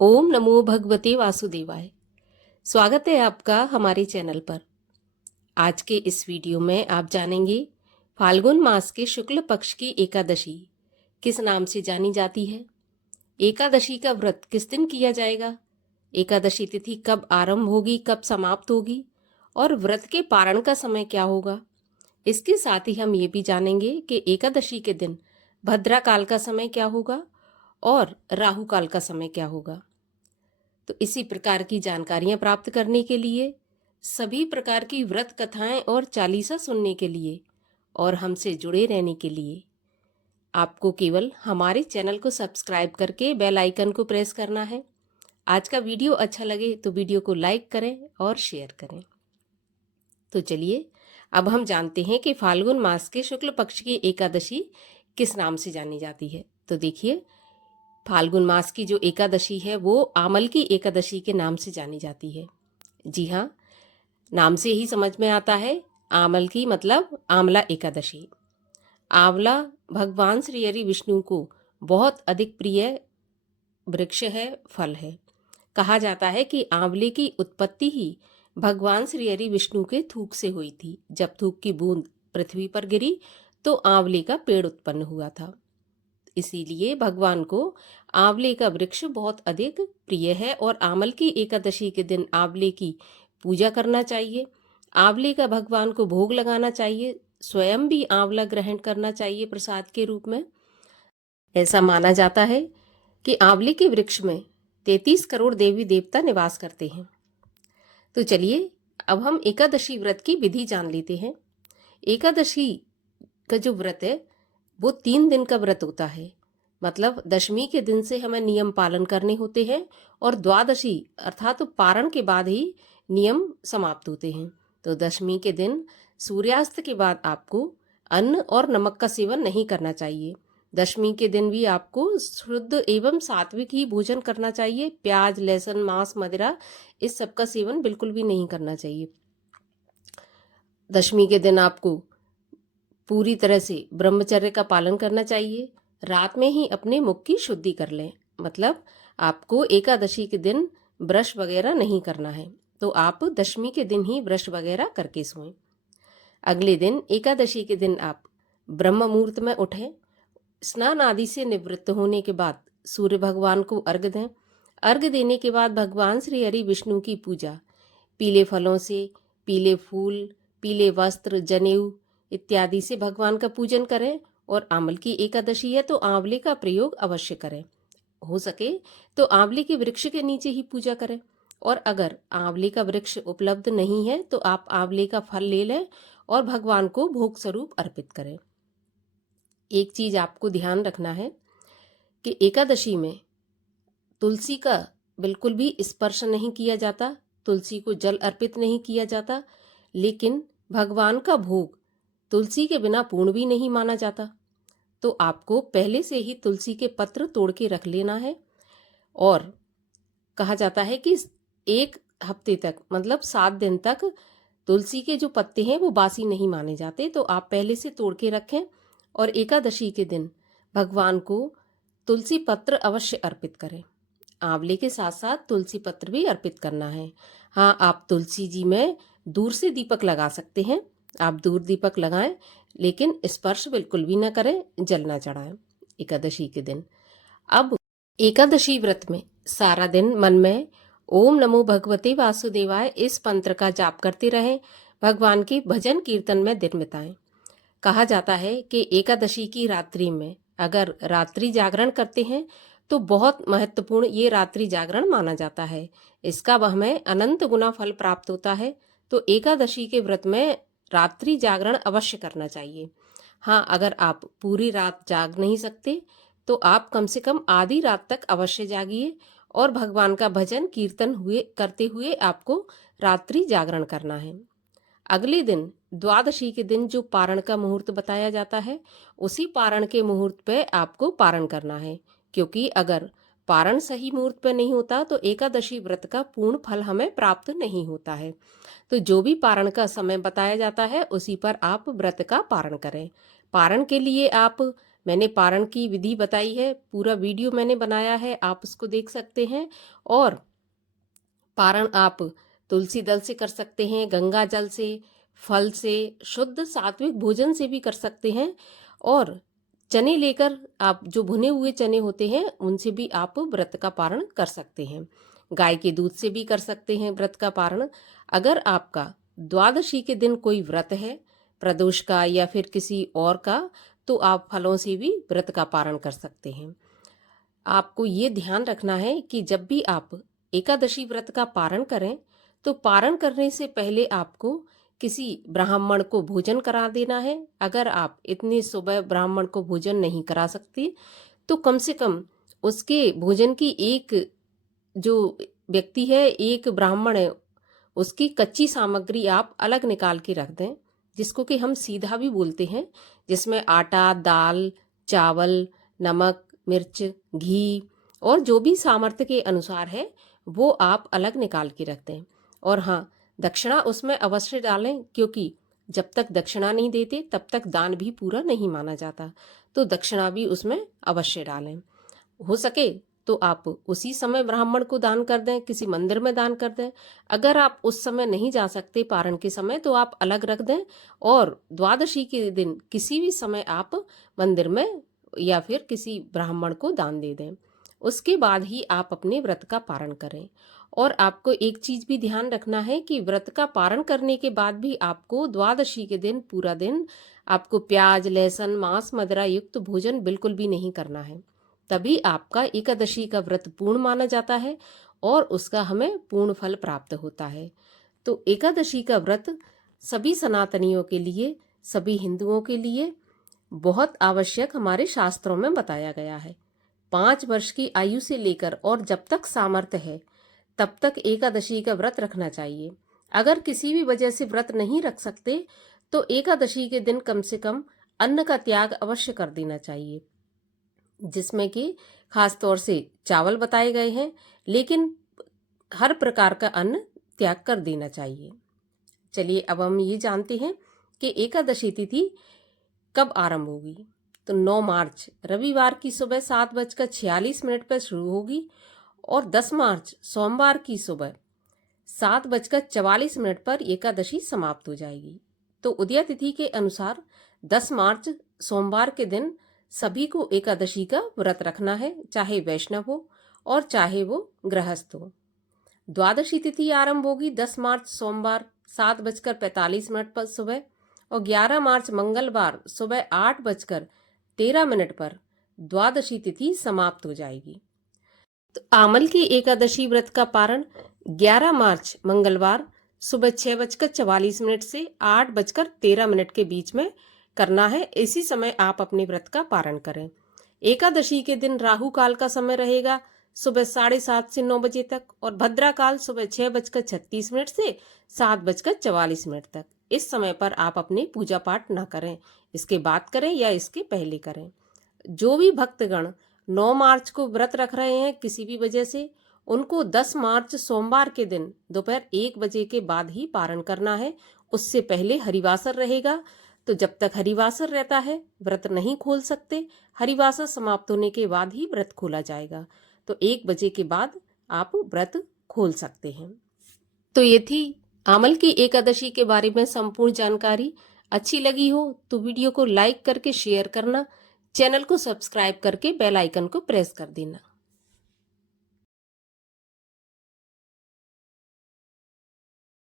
ओम नमो भगवते वासुदेवाय। स्वागत है आपका हमारे चैनल पर। आज के इस वीडियो में आप जानेंगे फाल्गुन मास के शुक्ल पक्ष की एकादशी किस नाम से जानी जाती है, एकादशी का व्रत किस दिन किया जाएगा, एकादशी तिथि कब आरंभ होगी, कब समाप्त होगी और व्रत के पारण का समय क्या होगा। इसके साथ ही हम ये भी जानेंगे कि एकादशी के दिन भद्रा काल का समय क्या होगा और राहु काल का समय क्या होगा। तो इसी प्रकार की जानकारियां प्राप्त करने के लिए, सभी प्रकार की व्रत कथाएं और चालीसा सुनने के लिए और हमसे जुड़े रहने के लिए आपको केवल हमारे चैनल को सब्सक्राइब करके बेल आइकन को प्रेस करना है। आज का वीडियो अच्छा लगे तो वीडियो को लाइक करें और शेयर करें। तो चलिए अब हम जानते हैं कि फाल्गुन मास के शुक्ल पक्ष की एकादशी किस नाम से जानी जाती है। तो देखिए, फाल्गुन मास की जो एकादशी है वो आमल की एकादशी के नाम से जानी जाती है। जी हाँ, नाम से ही समझ में आता है, आमल की मतलब आंवला एकादशी। आंवला भगवान श्री हरि विष्णु को बहुत अधिक प्रिय वृक्ष है, फल है। कहा जाता है कि आंवले की उत्पत्ति ही भगवान श्री हरि विष्णु के थूक से हुई थी। जब थूक की बूंद पृथ्वी पर गिरी तो आंवले का पेड़ उत्पन्न हुआ था। इसीलिए भगवान को आंवले का वृक्ष बहुत अधिक प्रिय है और आमल की एकादशी के दिन आंवले की पूजा करना चाहिए। आंवले का भगवान को भोग लगाना चाहिए। स्वयं भी आंवला ग्रहण करना चाहिए प्रसाद के रूप में। ऐसा माना जाता है कि आंवले के वृक्ष में 33 करोड़ देवी देवता निवास करते हैं। तो चलिए अब हम एकादशी व्रत की विधि जान लेते हैं। एकादशी का जो व्रत है वो 3 दिन का व्रत होता है। मतलब दशमी के दिन से हमें नियम पालन करने होते हैं और द्वादशी अर्थात पारण के बाद ही नियम समाप्त होते हैं। तो दशमी के दिन सूर्यास्त के बाद आपको अन्न और नमक का सेवन नहीं करना चाहिए। दशमी के दिन भी आपको शुद्ध एवं सात्विक ही भोजन करना चाहिए। प्याज, लहसुन, मांस, मदिरा इस सब का सेवन बिल्कुल भी नहीं करना चाहिए। दशमी के दिन आपको पूरी तरह से ब्रह्मचर्य का पालन करना चाहिए। रात में ही अपने मुख की शुद्धि कर लें। मतलब आपको एकादशी के दिन ब्रश वगैरह नहीं करना है, तो आप दशमी के दिन ही ब्रश वगैरह करके सोएं। अगले दिन एकादशी के दिन आप ब्रह्म मुहूर्त में उठें। स्नान आदि से निवृत्त होने के बाद सूर्य भगवान को अर्घ्य दें। अर्घ्य देने के बाद भगवान श्री हरि विष्णु की पूजा पीले फलों से, पीले फूल, पीले वस्त्र, जनेऊ इत्यादि से भगवान का पूजन करें। और आंवल की एकादशी है तो आंवले का प्रयोग अवश्य करें। हो सके तो आंवले के वृक्ष के नीचे ही पूजा करें। और अगर आंवले का वृक्ष उपलब्ध नहीं है तो आप आंवले का फल ले लें और भगवान को भोग स्वरूप अर्पित करें। एक चीज आपको ध्यान रखना है कि एकादशी में तुलसी का बिल्कुल भी स्पर्श नहीं किया जाता, तुलसी को जल अर्पित नहीं किया जाता। लेकिन भगवान का भोग तुलसी के बिना पूर्ण भी नहीं माना जाता। तो आपको पहले से ही तुलसी के पत्र तोड़ के रख लेना है। और कहा जाता है कि 1 हफ्ते तक मतलब 7 दिन तक तुलसी के जो पत्ते हैं वो बासी नहीं माने जाते। तो आप पहले से तोड़ के रखें और एकादशी के दिन भगवान को तुलसी पत्र अवश्य अर्पित करें। आंवले के साथ साथ तुलसी पत्र भी अर्पित करना है। हाँ, आप तुलसी जी में दूर से दीपक लगा सकते हैं। आप दूर दीपक लगाएं, लेकिन स्पर्श बिल्कुल भी ना करें, जल ना चढ़ाएं एकादशी के दिन। अब एकादशी व्रत में सारा दिन मन में ओम नमो भगवते वासुदेवाय इस मंत्र का जाप करते रहें। भगवान के भजन कीर्तन में दिन बिताएं। कहा जाता है कि एकादशी की रात्रि में अगर रात्रि जागरण करते हैं तो बहुत महत्वपूर्ण ये रात्रि जागरण माना जाता है। इसका हमें अनंत गुना फल प्राप्त होता है। तो एकादशी के व्रत में रात्रि जागरण अवश्य करना चाहिए। हाँ, अगर आप पूरी रात जाग नहीं सकते तो आप कम से कम आधी रात तक अवश्य जागिए और भगवान का भजन कीर्तन करते हुए आपको रात्रि जागरण करना है। अगले दिन द्वादशी के दिन जो पारण का मुहूर्त बताया जाता है, उसी पारण के मुहूर्त पे आपको पारण करना है। क्योंकि अगर पारण सही मुहूर्त पे नहीं होता तो एकादशी व्रत का पूर्ण फल हमें प्राप्त नहीं होता है। तो जो भी पारण का समय बताया जाता है उसी पर आप व्रत का पारण करें। पारण के लिए आप मैंने पारण की विधि बताई है, पूरा वीडियो मैंने बनाया है, आप उसको देख सकते हैं। और पारण आप तुलसी दल से कर सकते हैं, गंगा जल से, फल से, शुद्ध सात्विक भोजन से भी कर सकते हैं। और चने लेकर, आप जो भुने हुए चने होते हैं उनसे भी आप व्रत का पारण कर सकते हैं। गाय के दूध से भी कर सकते हैं व्रत का पारण। अगर आपका द्वादशी के दिन कोई व्रत है, प्रदोष का या फिर किसी और का, तो आप फलों से भी व्रत का पारण कर सकते हैं। आपको ये ध्यान रखना है कि जब भी आप एकादशी व्रत का पारण करें तो पारण करने से पहले आपको किसी ब्राह्मण को भोजन करा देना है। अगर आप इतनी सुबह ब्राह्मण को भोजन नहीं करा सकते तो कम से कम उसके भोजन की एक जो व्यक्ति है, एक ब्राह्मण है, उसकी कच्ची सामग्री आप अलग निकाल के रख दें, जिसको कि हम सीधा भी बोलते हैं, जिसमें आटा, दाल, चावल, नमक, मिर्च, घी और जो भी सामर्थ्य के अनुसार है वो आप अलग निकाल के रख दें। और हाँ, दक्षिणा उसमें अवश्य डालें, क्योंकि जब तक दक्षिणा नहीं देते तब तक दान भी पूरा नहीं माना जाता, तो दक्षिणा भी उसमें अवश्य डालें। हो सके तो आप उसी समय ब्राह्मण को दान कर दें, किसी मंदिर में दान कर दें। अगर आप उस समय नहीं जा सकते पारण के समय, तो आप अलग रख दें और द्वादशी के दिन किसी भी समय आप मंदिर में या फिर किसी ब्राह्मण को दान दे दें। उसके बाद ही आप अपने व्रत का पारण करें। और आपको एक चीज भी ध्यान रखना है कि व्रत का पारण करने के बाद भी आपको द्वादशी के दिन पूरा दिन आपको प्याज, लहसुन, मांस, मदिरा युक्त भोजन बिल्कुल भी नहीं करना है। तभी आपका एकादशी का व्रत पूर्ण माना जाता है और उसका हमें पूर्ण फल प्राप्त होता है। तो एकादशी का व्रत सभी सनातनियों के लिए, सभी हिंदुओं के लिए बहुत आवश्यक हमारे शास्त्रों में बताया गया है। 5 वर्ष की आयु से लेकर और जब तक सामर्थ्य है तब तक एकादशी का व्रत रखना चाहिए। अगर किसी भी वजह से व्रत नहीं रख सकते तो एकादशी के दिन कम से कम अन्न का त्याग अवश्य कर देना चाहिए, जिसमें कि खास तौर से चावल बताए गए हैं, लेकिन हर प्रकार का अन्न त्याग कर देना चाहिए। चलिए अब हम ये जानते हैं कि एकादशी तिथि कब आरंभ होगी। तो 9 मार्च रविवार की सुबह 7:46 पर शुरू होगी और 10 मार्च सोमवार की सुबह 7:44 पर एकादशी समाप्त हो जाएगी। तो उदय तिथि के अनुसार 10 मार्च सोमवार के दिन सभी को एकादशी का व्रत रखना है, चाहे वैष्णव हो और चाहे वो गृहस्थ हो। द्वादशी तिथि आरंभ होगी 10 मार्च सोमवार 7:45 पर सुबह और 11 मार्च मंगलवार सुबह 8:13 पर द्वादशी तिथि समाप्त हो जाएगी। तो आमल की एकादशी व्रत का पारण 11 मार्च मंगलवार सुबह 6:44 से 8:13 के बीच में करना है। इसी समय आप अपने व्रत का पारण करें। एकादशी के दिन राहु काल का समय रहेगा सुबह 7:30 से 9 बजे तक और भद्रा काल सुबह 6:36 से 7:44 तक। इस समय पर आप अपने पूजा पाठ ना करें, इसके बाद करें या इसके पहले करें। जो भी भक्तगण 9 मार्च को व्रत रख रहे हैं किसी भी वजह से, उनको 10 मार्च सोमवार के दिन दोपहर 1 बजे के बाद ही पारण करना है। उससे पहले हरिवासर रहेगा, तो जब तक हरिवासर रहता है व्रत नहीं खोल सकते। हरिवासर समाप्त होने के बाद ही व्रत खोला जाएगा, तो 1 बजे के बाद आप व्रत खोल सकते हैं। तो ये थी आमल की एकादशी के बारे में संपूर्ण जानकारी। अच्छी लगी हो तो वीडियो को लाइक करके शेयर करना, चैनल को सब्सक्राइब करके बेल आइकन को प्रेस कर देना।